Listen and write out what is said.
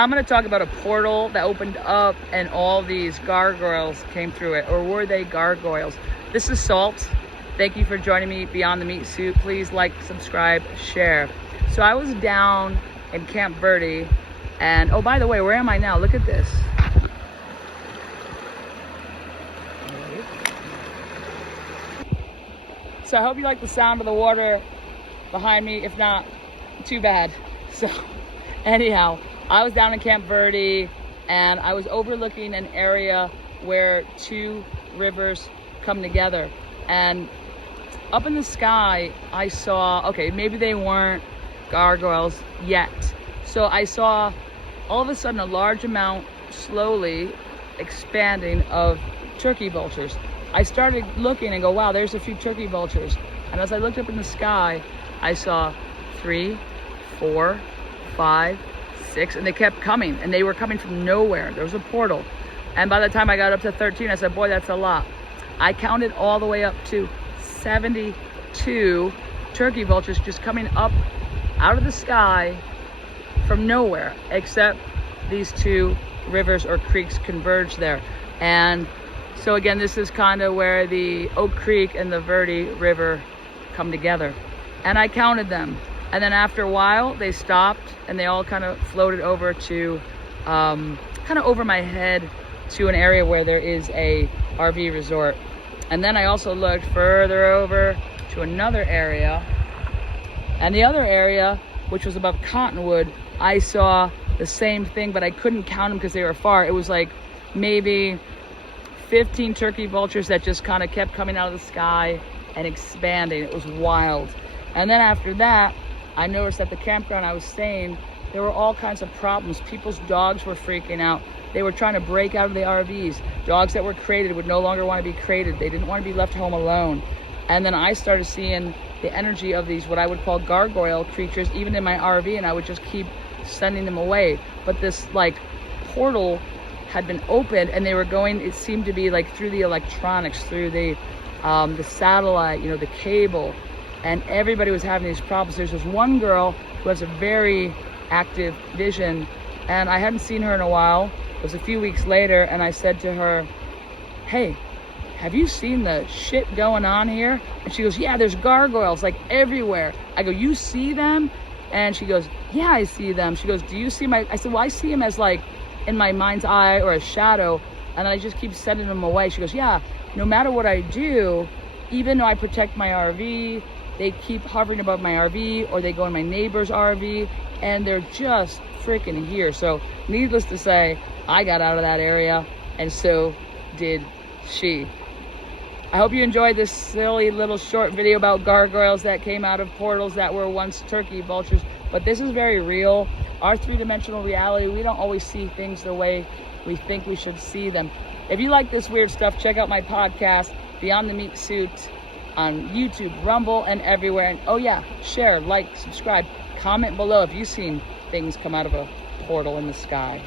I'm going to talk about a portal that opened up and all these gargoyles came through it. Or were they gargoyles? This is Salt. Thank you for joining me beyond the Meatsuit. Please like, subscribe, share. So I was down in Camp Verde, and oh, by the way, where am I now? Look at this. So I hope you like the sound of the water behind me. If not, too bad. So anyhow, I was down in Camp Verde, and I was overlooking an area where two rivers come together. And up in the sky, I saw, okay, maybe they weren't gargoyles yet. So I saw all of a sudden a large amount, slowly expanding, of turkey vultures. I started looking and go, wow, there's a few turkey vultures. And as I looked up in the sky, I saw 3, 4, 5, 6, and they kept coming, and they were coming from nowhere. There was a portal. And by the time I got up to 13, I said, boy, that's a lot. I counted all the way up to 72 turkey vultures just coming up out of the sky from nowhere, except these two rivers or creeks converge there. And so again, this is kind of where the Oak Creek and the Verde River come together. And I counted them. And then after a while, they stopped, and they all kind of floated over to, kind of over my head, to an area where there is a RV resort. And then I also looked further over to another area. And the other area, which was above Cottonwood, I saw the same thing, but I couldn't count them because they were far. It was like maybe 15 turkey vultures that just kind of kept coming out of the sky and expanding. It was wild. And then after that, I noticed at the campground I was staying, there were all kinds of problems. People's dogs were freaking out. They were trying to break out of the RVs. Dogs that were crated would no longer want to be crated. They didn't want to be left home alone. And then I started seeing the energy of these, what I would call gargoyle creatures, even in my RV, and I would just keep sending them away. But this like portal had been opened, and they were going, it seemed to be like through the electronics, through the satellite, the cable, and everybody was having these problems. There's this one girl who has a very active vision, and I hadn't seen her in a while. It was a few weeks later, and I said to her, hey, have you seen the shit going on here? And she goes, yeah, there's gargoyles like everywhere. I go, you see them? And she goes, yeah, I see them. She goes, do you see my, I said, well, I see them as like in my mind's eye or a shadow, and I just keep sending them away. She goes, yeah, no matter what I do, even though I protect my RV, they keep hovering above my RV, or they go in my neighbor's RV, and they're just freaking here. So needless to say, I got out of that area, and so did she. I hope you enjoyed this silly little short video about gargoyles that came out of portals that were once turkey vultures, but this is very real. Our three-dimensional reality, we don't always see things the way we think we should see them. If you like this weird stuff, check out my podcast, Beyond the Meatsuit, on YouTube, Rumble, and everywhere. And oh yeah, share, like, subscribe, comment below if you've seen things come out of a portal in the sky.